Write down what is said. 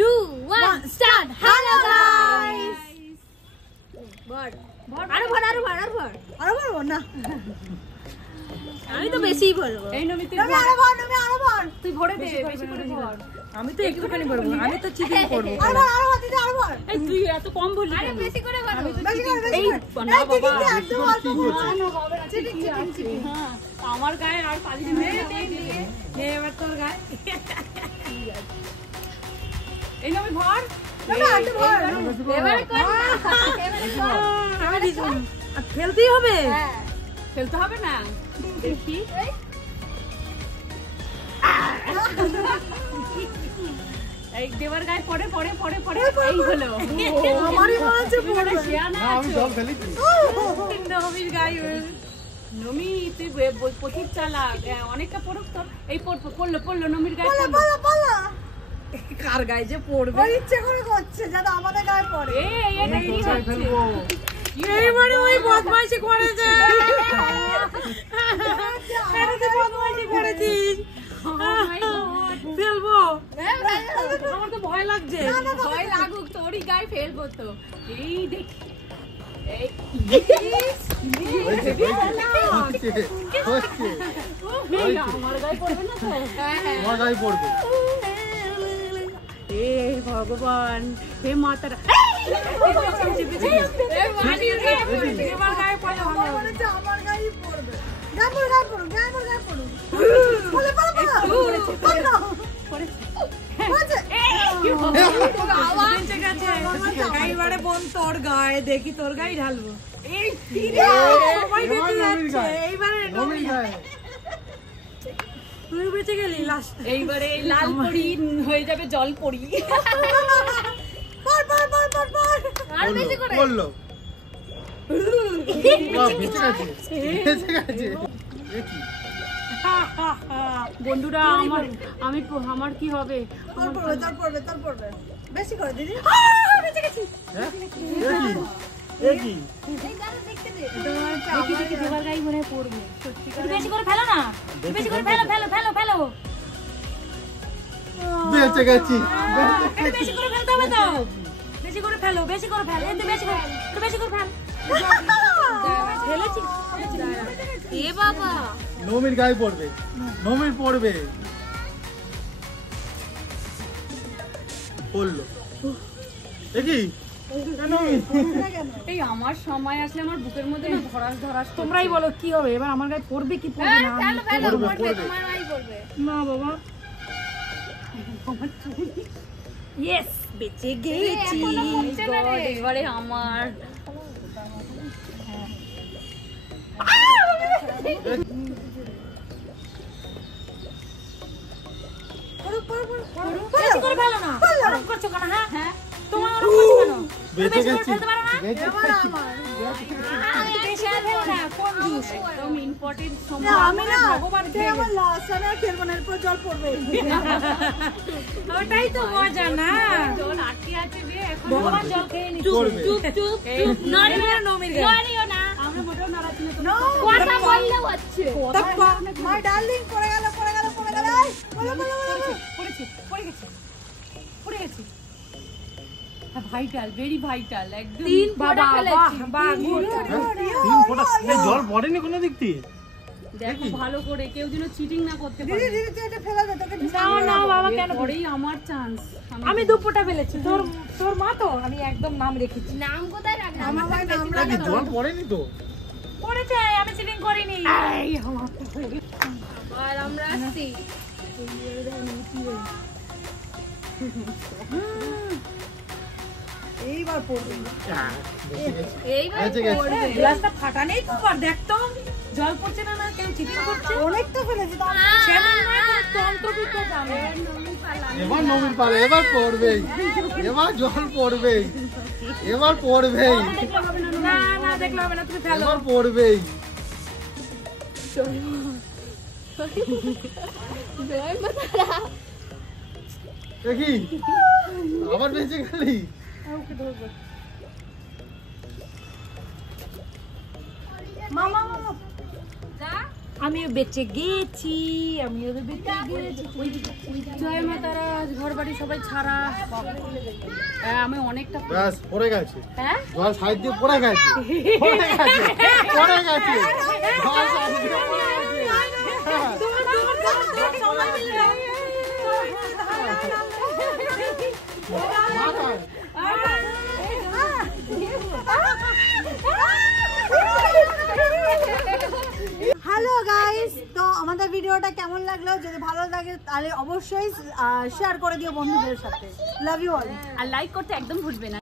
2 1 start. Hello guys, আরো ভর না, আমি তো বেশি ভরবো। এই নমি তুই আরো ভর, তুই ভরে দে, বেশি করে ভর। আমি তো একটুখানি ভরবো, আমি তো চিটিং করব। আরো ভর দিদি, আরো ভর। এই তুই এত কম ভরলি, আরে বেশি করে ভর। আমি তো চিটিং, এই না বাবা, একদম অল্প ভর। না বাবা, চিটিং। হ্যাঁ, আমার গায়ে আর পালি নে নে, এবার তোর গায়ে। এই নমি ভর, ফেলতেই হবে, ফেলতে হবে না। দেখি এই দেবার গায়ে পড়ে পড়ে পড়ে পড়ে, এই হলো আমারই মনে হচ্ছে পড়বে। আমি জল ফেলেছি নমির গায়ে। নমি তুই পথিক চালাক, অনেকটা পড়ুক তোর। এই পড়লো নমির গায়ে। কার গায়ে যে পড়বে ইচ্ছে করে করছে, যেন আমাদের গায়ে পড়ে। এই এটা কি হচ্ছে? এইবারে ওই বদমাইশি করেছে, আরে তুই বদমাইশি করেছিস। ফেলবো, আমার তো ভয় লাগছে। ভয় লাগুক, তোরই গায়ে ফেলবো তো। এই দেখ, এই আমার গায়ে পড়বে না তো? আমার গায়ে পড়বে। হে ভগবান, হে মাতারা, এইবারে বোন তোর গায়ে, দেখি তোর গায়ে ঢালবো। এইবারে তুই বেঁচে গেলি লাস্ট। এইবারে লাল পরি হয়ে যাবে জল পরি। বন্ধুরা আমার কি হবে? বেশি করে দিদি, বেঁচে গেছি। দেবার গায়ে মনে পড়বে। বেশি করে ফেলো না, বেশি করে ফেলো ফেলো ফেলো ফেলো। বেঁচে গেছি। বেশি করে ফেলতে হবে তো, বেশি করে ফেলো, বেশি করে ফেল, এতে বেশি করে, একটু বেশি করে ফেল। ফেলেছি এ বাবা, নমির গায়ে পড়বে, নমির পড়বে। পড়লো দেখি। এই আমার সময় আসলে আমার বুকের মধ্যে না ধরাস ধরাস। তোমরাই বলো কি হবে এবার, আমার গায়ে পড়বে কি পড়বে না? তোমার গায়ে পড়বে না বাবা। ইয়েস, বেঁচে গেছি। এবারে আমার করছো কেন? হ্যাঁ তোমার বেঁচে গেছি। ওটাই তো মজা না, জল আটকে আছে, ভগবান জল খেয়ে নি। আমরা মোটেও নাড়াচ্ছি না, কথা বললেও হচ্ছে। মাই ডার্লিং পড়ে গেল, পড়ে গেল, পড়ে গেল, পড়েছি, পড়ে গেছি, পড়ে গেছি। ভাইটাল, ভেরি ভাইটাল, একদম। তিন ফোঁটা ফেলেছি, তিন ফোঁটা জল পড়েনি কোনো দিক থেকে। দেখো ভালো করে, কেউ যেন চিটিং না করতে পারে। দিদি তুই এটা ফেলা দে, তোকে না না বাবা, কেন পড়েই আমার চান্স। আমি দু ফোঁটা ফেলেছি। তোর মা তো, আমি একদম নাম রেখেছি। নাম কোথায় রাখলাম? আমার ভাই নাম রাখা, জল পড়েনি তো। পড়েছে, আমি চিটিং করিনি। এই আমার তো হয়ে গেল। আর আমরা আসছি, এইবার পড়বে, এইবার পড়বে। গ্লাসটা ফাটা নেই তো, আর দেখ তো জল পড়ছে না, না কেউ চিটিং করছে। অনেক তো ফেলেছি তো, সেমন না তন্ত্রবিদ তো জানে। এবার নমির পালে, এবার পড়বেই, এবার জল পড়বেই, এবার পড়বেই। না না দেখলে হবে না, তুমি ফেলো। এবার পড়বেই। দেখি আবার বেঁচে গেলি। ওকে ধরবো। মামা যা আমিও বেঁচে গেছি, আমিও বেঁচে গেছি। জয় মা তারা, ঘর বাড়ি সবাই ছাড়া। আমি অনেকটা ব্যাস পড়ে গেছে। হ্যাঁ জল সাইড দিয়ে পড়ে গেছে, পড়ে গেছে, পড়ে গেছে, জল সাইড দিয়ে পড়ে গেছে। মাথায় হ্যালো গাইস, তো আমাদের ভিডিওটা কেমন লাগলো? যদি ভালো লাগে তাহলে অবশ্যই শেয়ার করে দিও বন্ধুদের সাথে। Love you all. আর লাইক করতে একদম ভুলবে না।